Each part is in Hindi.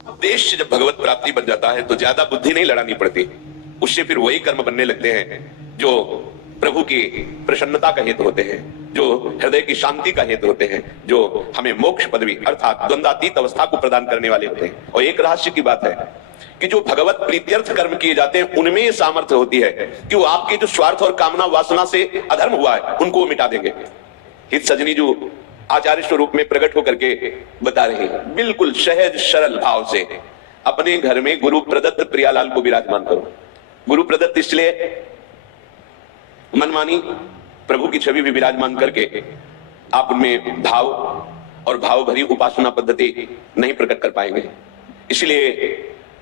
उद्देश्य जब भगवत प्राप्ति बन जाता है तो ज्यादा बुद्धि नहीं लड़ानी पड़ती, उससे फिर वही कर्म बनने लगते हैं जो प्रभु की प्रसन्नता का हेतु होते हैं, जो हृदय की शांति का हेतु होते हैं, जो हमें मोक्ष पदवी अर्थात द्वंद्वातीत अवस्था को प्रदान करने वाले होते हैं। और एक रहस्य की बात है कि जो भगवत प्रीत्यर्थ कर्म किए जाते हैं उनमें ये सामर्थ्य होती है कि वो आपके जो स्वार्थ और कामना वासना से अधर्म हुआ है उनको वो मिटा देंगे। हित सजनी जो आचार्य स्वरूप में प्रकट होकर के बता रहे हैं, बिल्कुल सहज सरल भाव से अपने घर में गुरु प्रदत्त प्रियालाल को विराजमान करो। गुरु प्रदत्त इसलिए मनमानी प्रभु की छवि भी विराजमान करके आप उनमें भाव और भाव भरी उपासना पद्धति नहीं प्रकट कर पाएंगे, इसलिए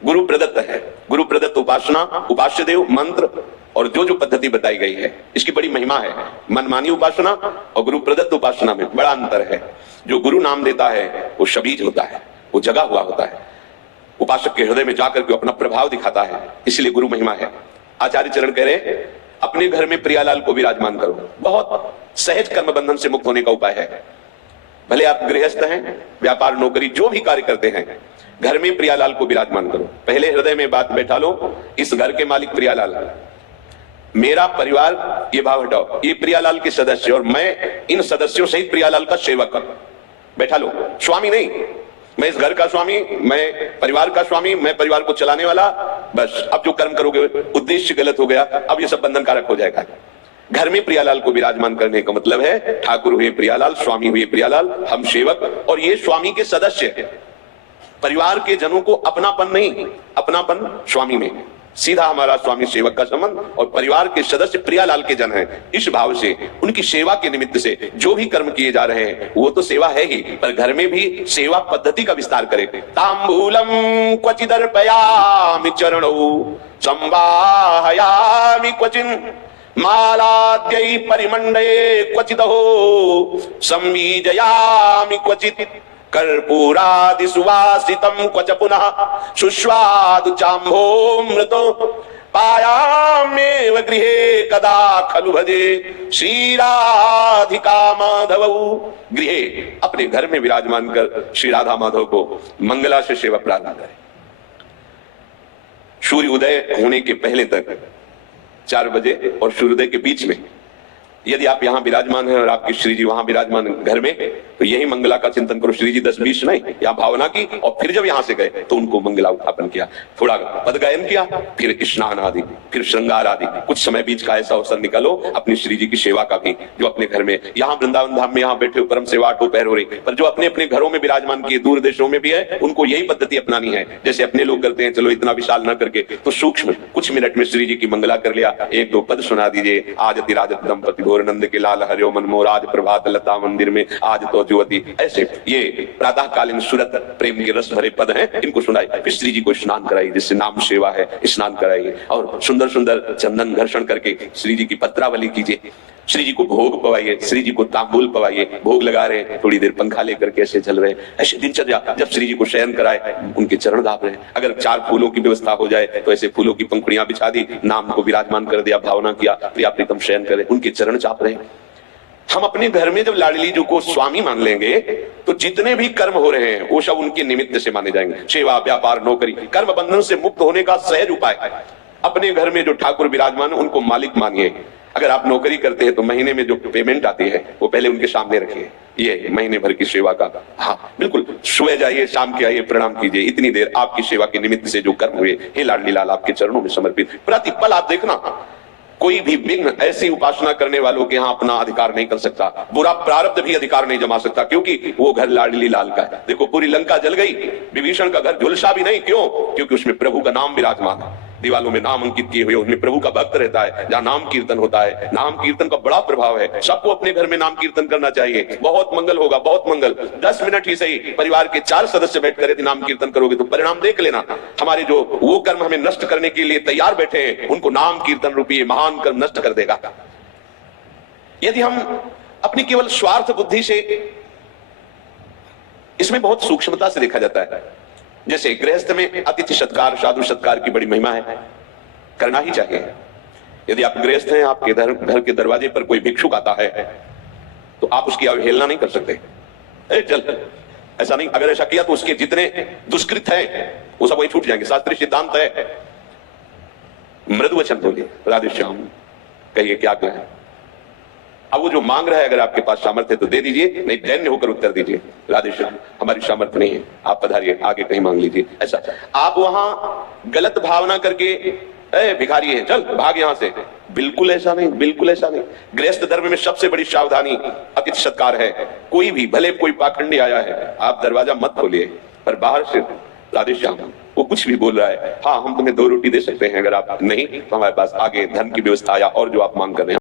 गुरु प्रदत्त है। गुरु प्रदत्त उपासना, उपास्य देव मंत्र और जो जो पद्धति बताई गई है इसकी बड़ी महिमा है। मनमानी उपासना और गुरु प्रदत्त उपासना में बड़ा अंतर है। जो गुरु नाम देता है वो शबीज होता है, वो जगा हुआ होता है, उपासक के हृदय में जाकर के अपना प्रभाव दिखाता है, इसलिए गुरु महिमा है। आचार्य चरण कह रहे अपने घर में प्रियालाल को विराजमान करो। बहुत सहज कर्म बंधन से मुक्त होने का उपाय है। भले आप गृहस्थ हैं, व्यापार नौकरी जो भी कार्य करते हैं, घर में प्रियालाल को विराजमान करो। पहले हृदय में बात बैठा लो, इस घर के मालिक प्रियालाल, मेरा परिवार, ये भाव हटाओ, ये प्रियालाल के सदस्य और मैं इन सदस्यों सहित प्रियालाल का सेवक बैठा लो। स्वामी नहीं, मैं इस घर का स्वामी, मैं परिवार का स्वामी, मैं परिवार को चलाने वाला। बस अब जो कर्म करोगे उद्देश्य गलत हो गया, अब ये सब बंधन कारक हो जाएगा। घर में प्रियालाल को विराजमान करने का मतलब है ठाकुर हुए प्रियालाल, स्वामी हुए प्रियालाल, हम सेवक और ये स्वामी के सदस्य। परिवार के जनों को अपनापन नहीं, अपनापन स्वामी में, सीधा हमारा स्वामी सेवक का संबंध और परिवार के सदस्य प्रियालाल के जन हैं। इस भाव से उनकी सेवा के निमित्त से जो भी कर्म किए जा रहे हैं वो तो सेवा है ही, पर घर में भी सेवा पद्धति का विस्तार करें। तांबूलम क्वचिदर्पयामि चरणौ संवाहयामि क्वचिन् मालाद्यै परिमण्डये क्वचिदहो संवीजयामि क्वचित् कर्पूरादि सुवासितम क्वच पुनः सुस्वादु चाम्भोमृतो पायामेव गृहे कदा खलु भजे श्री राधिका माधवौ। गृहे अपने घर में विराजमान कर श्री राधा माधव को मंगला से सेवा प्रार्थना करें। सूर्य उदय होने के पहले तक 4 बजे और सूर्योदय के बीच में यदि आप यहाँ विराजमान हैं और आपके श्री जी वहां विराजमान घर में, तो यही मंगला का चिंतन करो। श्री जी 10-20 नहीं, यहाँ भावना की और फिर जब यहाँ से गए तो उनको मंगला उत्थापन किया, थोड़ा पद गायन किया, फिर स्नान आदि, फिर श्रृंगार आदि, कुछ समय बीच का ऐसा अवसर निकालो अपनी श्री जी की सेवा का भी। जो अपने घर में यहाँ वृंदावन धाम में यहाँ बैठे परम सेवा 8 पहर हो रही, पर जो अपने अपने घरों में विराजमान किए दूर देशों में भी है, उनको यही पद्धति अपनानी है। जैसे अपने लोग करते हैं, चलो इतना विशाल न करके तो सूक्ष्म कुछ मिनट में श्री जी की मंगला कर लिया, 1-2 पद सुना दीजिए। आज अतिराजत दंपति घोर नंद के लाल हरियो मनमोर, आज प्रभात लता मंदिर में आज तो जुवती। ऐसे ये प्रातः कालीन सुरत प्रेम के रस भरे पद हैं, इनको सुनाइए। फिर श्री जी को स्नान कराइए, जिससे नाम सेवा है, स्नान कराइए और सुंदर सुंदर चंदन घर्षण करके श्री जी की पत्रावली कीजिए। श्री जी को भोग पवाइए, श्री जी को तांबूल पवाइए। भोग लगा रहे हैं, थोड़ी देर पंखा लेकर के ऐसे चल रहे हैं। ऐसे दिनचर्या, जब श्री जी को शयन कराए उनके चरण दाप रहे हैं। अगर 4 फूलों की व्यवस्था हो जाए तो ऐसे फूलों की पंखुड़ियां बिछा दी, नाम को विराजमान कर दिया, भावना किया, प्रिया प्रीतम शयन करे, उनके चरण चाप रहे हैं। हम अपने घर में जब लाडली जी को स्वामी मान लेंगे तो जितने भी कर्म हो रहे हैं वो सब उनके निमित्त से माने जाएंगे। सेवा, व्यापार, नौकरी, कर्म बंधन से मुक्त होने का सहज उपाय है। अपने घर में जो ठाकुर विराजमान है उनको मालिक मानिए। अगर आप नौकरी करते हैं तो महीने में जो पेमेंट आती है वो पहले उनके सामने रखिए, ये महीने भर की सेवा का। हाँ बिल्कुल, सुबह जाइए, शाम के आइए, प्रणाम कीजिए। इतनी देर आपकी सेवा के निमित्त से जो कर्म हुए, हे लाडली लाल आपके चरणों में समर्पित। प्रतिपल आप देखना, कोई भी विघ्न ऐसी उपासना करने वालों के यहाँ अपना अधिकार नहीं कर सकता, बुरा प्रारब्ध भी अधिकार नहीं जमा सकता, क्योंकि वो घर लाडली लाल का है। देखो पूरी लंका जल गई, विभीषण का घर झुलसा भी नहीं, क्यों? क्योंकि उसमें प्रभु का नाम विराजमान है। दीवालों में नाम अंकित किए हुए, उसमें प्रभु का भक्त रहता है। जहाँ नाम कीर्तन होता है, नाम कीर्तन का बड़ा प्रभाव है। सबको अपने घर में नाम कीर्तन करना चाहिए, बहुत मंगल होगा, बहुत मंगल। 10 मिनट ही सही, परिवार के 4 सदस्य बैठकर यदि नाम कीर्तन करोगे तो परिणाम देख लेना। हमारे जो वो कर्म हमें नष्ट करने के लिए तैयार बैठे हैं, उनको नाम कीर्तन रूपी महान कर्म नष्ट कर देगा। यदि हम अपनी केवल स्वार्थ बुद्धि से, इसमें बहुत सूक्ष्मता से देखा जाता है। जैसे गृहस्थ में अतिथि सत्कार, साधु सत्कार की बड़ी महिमा है, करना ही चाहिए। यदि आप गृहस्थ हैं, आपके घर के दरवाजे पर कोई भिक्षुक आता है तो आप उसकी अवहेलना नहीं कर सकते। चल ऐसा नहीं, अगर ऐसा किया तो उसके जितने दुष्कृत हैं वो सब वही छूट जाएंगे। शास्त्रीय सिद्धांत है। मृदु वचन बोलिए, राधे श्याम, कहिए क्या कहें। अब वो जो मांग रहा है, अगर आपके पास सामर्थ्य है तो दे दीजिए, नहीं दैन्य होकर उत्तर दीजिए, राधे श्याम हमारी सामर्थ्य नहीं है, आप पधारिए, आगे कहीं मांग लीजिए। ऐसा आप वहां गलत भावना करके ए भिखारी है चल भाग यहां से, बिल्कुल ऐसा नहीं, बिल्कुल ऐसा नहीं। गृहस्थ धर्म में सबसे बड़ी सावधानी अतिथि सत्कार है। कोई भी, भले कोई पाखंडी आया है, आप दरवाजा मत खोलिए, पर बाहर से राधे श्याम, वो कुछ भी बोल रहा है, हाँ हम तुम्हें 2 रोटी दे सकते हैं, अगर आप नहीं तो हमारे पास आगे धन की व्यवस्था या और जो आप मांग कर रहे हैं